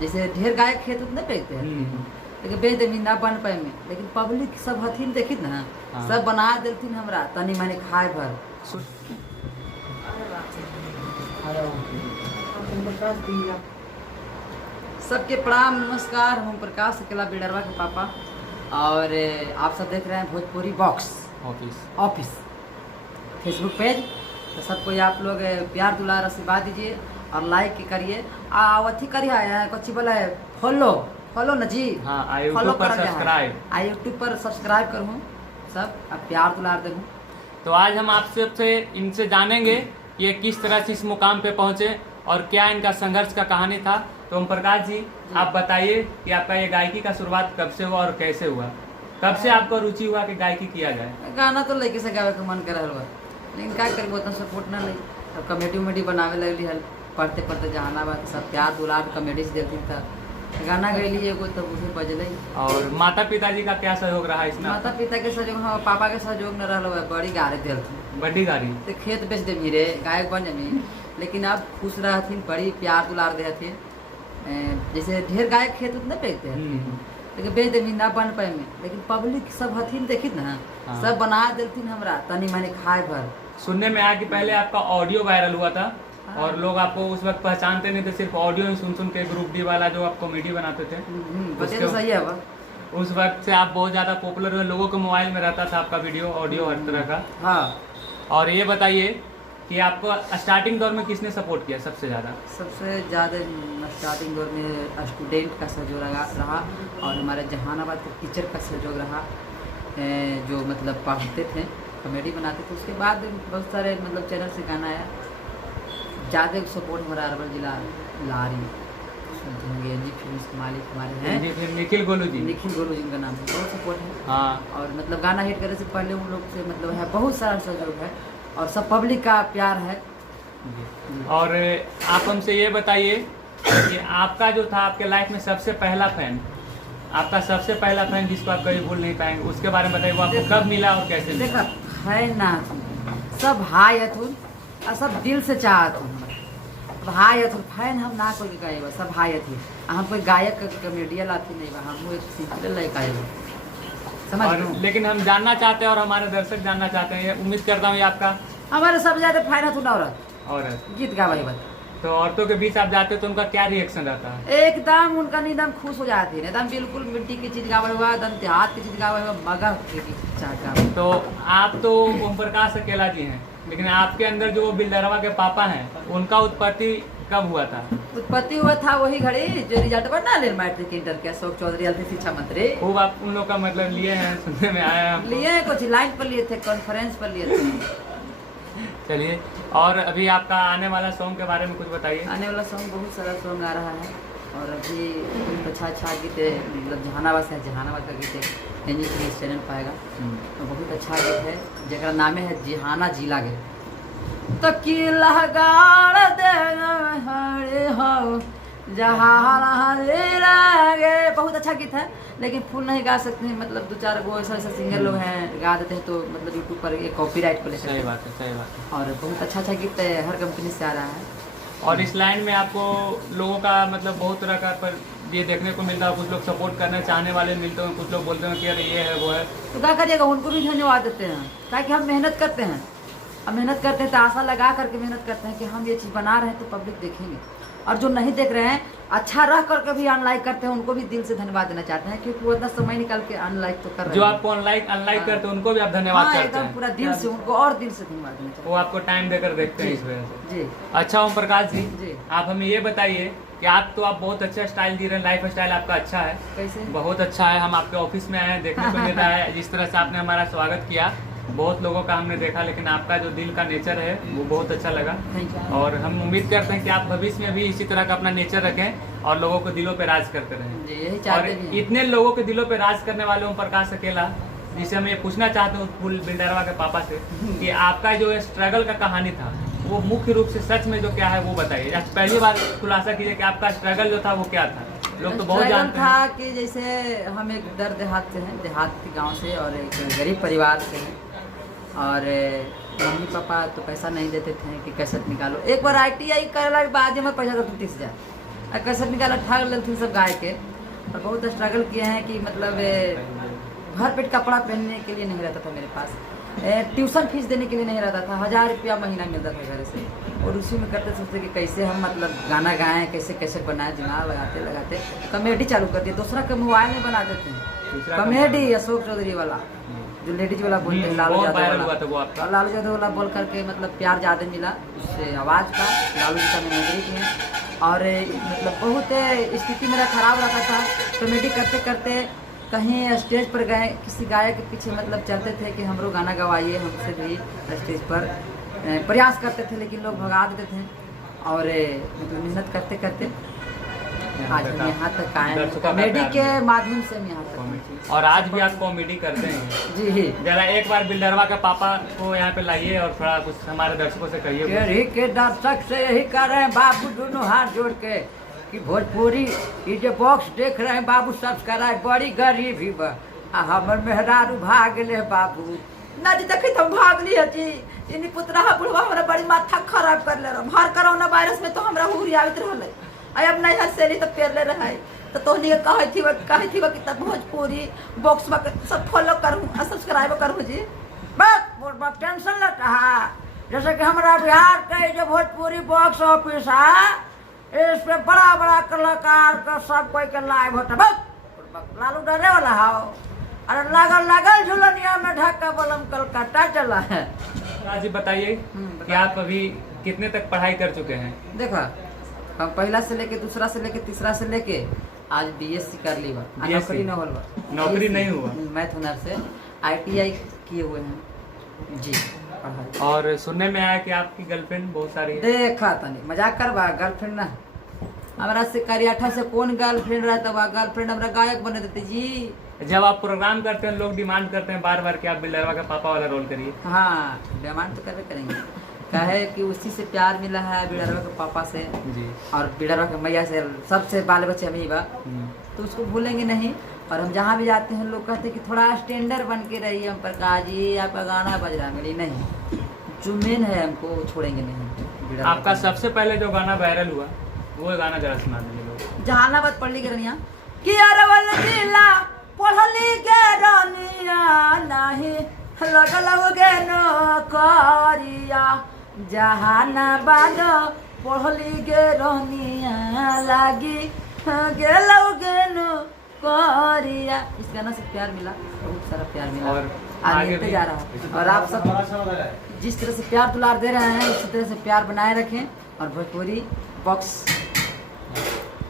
जैसे ढेर गायक खेत उतने बेचते हैं, लेकिन बेच देमी ना बन पाए में, लेकिन पब्लिक सब हथिन देखी ना, सब बना देथिन हमरा तनी मनी खाए भर। सबके प्रणाम नमस्कार, हम प्रकाश अकेला बिडरवा के पापा, और आप सब देख रहे हैं Bhojpuri box office Facebook page. तो सबको आप लोग प्यार दुलार आशीर्वाद दीजिए और लाइक करिए, अथी करिए कुछ बोला है फॉलो न जी, फॉलो कर यूट्यूब पर सब्सक्राइब करूँ सब, अब प्यार दुलार दूँ। तो आज हम आपसे इनसे जानेंगे ये किस तरह से इस मुकाम पे पहुंचे और क्या इनका संघर्ष का कहानी था। तो ओम प्रकाश जी, आप बताइए कि आपका ये गायकी का शुरुआत कब से हुआ और कैसे हुआ? कब से आपको रुचि हुआ कि गायकी किया जाए? गाना तो लड़के से गावे का मन कर रहा, लेकिन क्या करें उतना सपोर्ट ना लगी। अब कॉमेडी उमेडी बनावे लगली हल, पढ़ते पढ़ते जहानाबाद सब प्यार दुलार कॉमेडी से देती था, गाना गैली एगो तब उसे बजल। और माता पिताजी का क्या सहयोग रहा इसमें? माता पिता के सहयोग, हाँ पापा के सहयोग न रहा, बड़ी गाड़ी दिल बड़ी गाड़ी तो खेत बेच दे रे गायक बन जमी, लेकिन अब खुश रहथिन, बड़ी प्यार दुलार देथिन। जैसे ढेर गायक खेत उतने बेचते हैं, लेकिन बेच देमी ना बन पाए में, लेकिन पब्लिक सब हथिन देखी ना, सब बना देथिन हमरा तनी मनी खाए भर। सुनने में आया कि पहले आपका ऑडियो वायरल हुआ था और लोग आपको उस वक्त पहचानते नहीं थे, सिर्फ ऑडियो ही सुन के ग्रुप डी वाला जो आप कॉमेडी बनाते थे, तो सही है। उस वक्त से आप बहुत ज्यादा पॉपुलर हुए, लोगों के मोबाइल में रहता था आपका वीडियो ऑडियो हर तरह का। हाँ, और ये बताइए कि आपको स्टार्टिंग दौर में किसने सपोर्ट किया सबसे ज्यादा? सबसे ज़्यादा स्टार्टिंग दौर में स्टूडेंट का सहयोग रहा और हमारे जहानाबाद के टीचर का सहयोग रहा, जो मतलब पढ़ाते थे कॉमेडी बनाते थे। उसके बाद बहुत सारे मतलब चैनल से गाना आया, ज़्यादा सपोर्ट हमारा अरवल जिला लारी जी फिल्म के मालिक हमारे हैं निखिल गोलू जी का नाम है, बहुत सपोर्ट है। हाँ, और मतलब गाना हिट करने से पहले उन लोग से मतलब है बहुत सारा सहयोग है और सब पब्लिक का प्यार है। और आप हमसे ये बताइए कि आपका जो था आपके लाइफ में सबसे पहला फैन, आपका सबसे पहला फैन जिसको आप कभी भूल नहीं पाएंगे, उसके बारे में बताइए, वो आपको कब मिला और कैसे मिला? देखा फैन ना सब हाय अथुन और सब दिल से चाहत हूँ, भाई अथुन फैन हम ना कोई गाए सब भाई थी, हम कोई गायक कॉमेडियन आती नहीं बा, हम एक सिंपल लाइक आए समझ। लेकिन हम जानना चाहते हैं और हमारे दर्शक जानना चाहते हैं, उम्मीद करता हूँ ये आपका हमारे सब ज्यादा फैन अथुन औरत गीत गा भाई। तो औरतों के बीच आप जाते हो तो उनका क्या रिएक्शन रहता है? एकदम उनका एकदम खुश हो जाती है, एकदम बिल्कुल मिट्टी की चीज गावे हुआ, एकदम देहात की चीज गावे हुआ, मगर की। तो आप तो ओम प्रकाश अकेला जी हैं, लेकिन आपके अंदर जो बिल्डरवा के पापा हैं उनका उत्पत्ति कब हुआ था? उत्पत्ति हुआ था वही घड़ी जो रिजल्ट बना ले मैट्रिक इंटर के, अशोक चौधरी शिक्षा मंत्री, खूब आप उन लोग का मतलब लिए हैं, सुनने में आया है। लिए कुछ लाइन पर लिए थे, कॉन्फ्रेंस पर लिए थे। चलिए, और अभी आपका आने वाला सॉन्ग के बारे में कुछ बताइए। आने वाला सॉन्ग बहुत सारा सॉन्ग आ रहा है और अभी अच्छा गीत है, मतलब जहानाबाद का गीत है, एनजी चैनल पाएगा तो बहुत अच्छा गीत है, जरा नामे है जिहाना जिला गे तो किला गाड़ दे हो जहाना जिला गे, बहुत अच्छा गीत है, लेकिन फुल नहीं गा सकते हैं, मतलब 2-4 गो ऐसा सिंगर लोग हैं गा देते हैं तो मतलब यूट्यूब पर ये कॉपीराइट को लेकर। सही बात है। और बहुत अच्छा गीत है, हर कंपनी से आ रहा है। और इस लाइन में आपको लोगों का मतलब बहुत तरह का पर ये देखने को मिलता है, कुछ लोग सपोर्ट करना चाहने वाले मिलते हैं, कुछ लोग बोलते हैं कि अरे ये है वो है, तो क्या करिएगा, उनको भी धन्यवाद देते हैं, ताकि हम मेहनत करते हैं, अब मेहनत करते हैं तो आशा लगा करके मेहनत करते हैं कि हम ये चीज़ बना रहे हैं तो पब्लिक देखेंगे, और जो नहीं देख रहे हैं अच्छा रह करके भी अनलाइक करते हैं, उनको भी दिल से धन्यवाद देना चाहते हैं, क्योंकि वो इतना समय निकाल के अनलाइक तो कर रहे हैं। जो आपको अनलाइक करते हैं उनको भी आप धन्यवाद करते हैं, एकदम पूरा दिल से, उनको और दिल से धन्यवाद देना चाहते हैं, वो आपको टाइम देकर देखते हैं इस वजह से जी। अच्छा ओम प्रकाश जी, आप हमें ये बताइए कि आप बहुत अच्छा स्टाइल दे रहे हैं, लाइफ स्टाइल आपका अच्छा है, कैसे? बहुत अच्छा है, हम आपके ऑफिस में आए हैं, देखने को मिल रहा है जिस तरह से आपने हमारा स्वागत किया, बहुत लोगों का हमने देखा, लेकिन आपका जो दिल का नेचर है वो बहुत अच्छा लगा, और हम उम्मीद करते हैं कि आप भविष्य में भी इसी तरह का अपना नेचर रखें और लोगों को दिलों पे राज करते रहें। और इतने लोगों के दिलों पे राज करने वाले ओम प्रकाश अकेला, जिसे हम ये पूछना चाहते हैं फुल बिल्डरवा के पापा से कि आपका जो स्ट्रगल का कहानी था वो मुख्य रूप से सच में जो क्या है वो बताइए। पहली बार खुलासा कीजिए कि आपका स्ट्रगल जो था वो क्या था। लोग तो बहुत जानते था कि जैसे हम एक देहात से हैं, देहात के गांव से, और एक गरीब परिवार से हैं, और मम्मी पापा तो पैसा नहीं देते थे कि कैसेट निकालो। एक बार ITI करने के बाद में पैसा था 30,000, कैसेट निकाला ठाक लेते सब गाय के, और बहुत स्ट्रगल किए हैं कि मतलब घर पेट कपड़ा पहनने के लिए नहीं रहता था मेरे पास, ट्यूशन फीस देने के लिए नहीं रहता था, 1000 रुपया महीना मिलता था घर से, और उसी में करते सोचते कि कैसे हम मतलब गाना गाएं, कैसे कैसे बनाएं, दिमाग लगाते लगाते कॉमेडी चालू कर दिए। दूसरा के मोबाइल में बना देते हैं कॉमेडी, अशोक चौधरी वाला जो लेडीज वाला बोलते हैं, लालू यादव वाला, लालू यादव वाला बोल करके मतलब प्यार ज़्यादा मिला उससे आवाज़ का। लालू जी का मैं नौकरी की है, और मतलब बहुत स्थिति मेरा खराब रहता था। कॉमेडी करते करते कहीं स्टेज पर गए, किसी गायक के पीछे मतलब चलते थे कि हमरो गाना गवाइए, हमसे भी स्टेज पर प्रयास करते थे, लेकिन लोग भगा देते थे, और मतलब मेहनत करते करते आज हम यहाँ तक आए हैं, कॉमेडी के माध्यम से हम यहाँ तक पहुँचे। और आज भी आप कॉमेडी करते हैं जी। जरा एक बार बिल्डरवा के पापा को यहाँ पे लाइए और थोड़ा कुछ हमारे दर्शकों से कहिए। यही के दर्शक से यही कर रहे हैं बाबू, दोनों हाथ जोड़ के कि भोजपुरी ये जो बॉक्स देख रहे हैं बाबू, सब्सक्राइब, बड़ी गरीबी बा, हमर मेहरारू भाग ले बाबू ना जी, देखी तो भाग ली जी, इन्हीं पुतरा बुढ़वा हमारा बड़ी माथा खराब कर ले रहा। हर कोरोना वायरस में तो हमरा हुरी आवित रहले, अब नहीं हंसेली तो पेर ले रहा है, तो तोहनी कहे थी कि तब भोजपुरी बॉक्स में सब फॉलो करूँ और सब्सक्राइब करूँ जी। बस टेंशन लेता है, जैसे कि हमारा बिहार के जो भोजपुरी बॉक्स ऑफिस है, इस पे बड़ा बड़ा कलाकार का सब कोई के लाइव होता है। लालू डरे वाला हो, अरे लागल झुलनिया में ढक्का बलम कलकत्ता चला है। जी बताइए कि आप अभी कितने तक पढ़ाई कर चुके हैं? देखा हम पहला से लेके दूसरा से लेके तीसरा से लेके आज बीएससी कर ली, नौकरी न होल, नौकरी नहीं हुआ, मैथ हुनर से ITI किए हुए हैं जी। और सुनने में आया कि आपकी गर्लफ्रेंड बहुत सारी है। देखा तनी मजाक करवा, गर्लफ्रेंड ना हमारा से करियाठा से कौन गर्लफ्रेंड रहता बा, गर्लफ्रेंड हमरा गायक बने देते जी। जब आप प्रोग्राम करते हैं लोग डिमांड करते हैं बार बार कि आप बिल्डरवा का पापा वाला रोल करिए। हाँ डिमांड तो करवे करेंगे, कहे कि उसी से प्यार मिला है बिल्डरवा के पापा से जी, और बिल्डरवा के मैया से, सबसे बाल बच्चे हम ही बा, तो उसको भूलेंगे नहीं। और हम जहाँ भी जाते हैं लोग कहते हैं कि थोड़ा स्टैंडर्ड बन के रहिए, हम प्रकाश जी आपका गाना बज रहा है, मेरी नहीं जो मेन है हमको छोड़ेंगे नहीं। आपका सबसे पहले जो गाना वायरल हुआ वो गाना जरा सुना दीजिए लोग। जहानाबाद पढ़ली के रनिया कि अरवल जिला पढ़ली के रनिया नहीं लगल गे नौकरिया, जहानाबाद पढ़ली के रनिया लागी गेल गे नौकरिया। इस गाना से प्यार मिला, बहुत सारा प्यार मिला, और आगे मिलते जा रहा है। और आप सब जिस तरह से प्यार दुलार दे रहे हैं उसी तरह से प्यार बनाए रखें, और भोजपुरी बॉक्स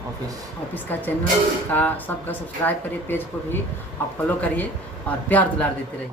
ऑफिस का चैनल का सबका सब्सक्राइब करिए, पेज को भी आप फॉलो करिए और प्यार दुलार देते रहिए।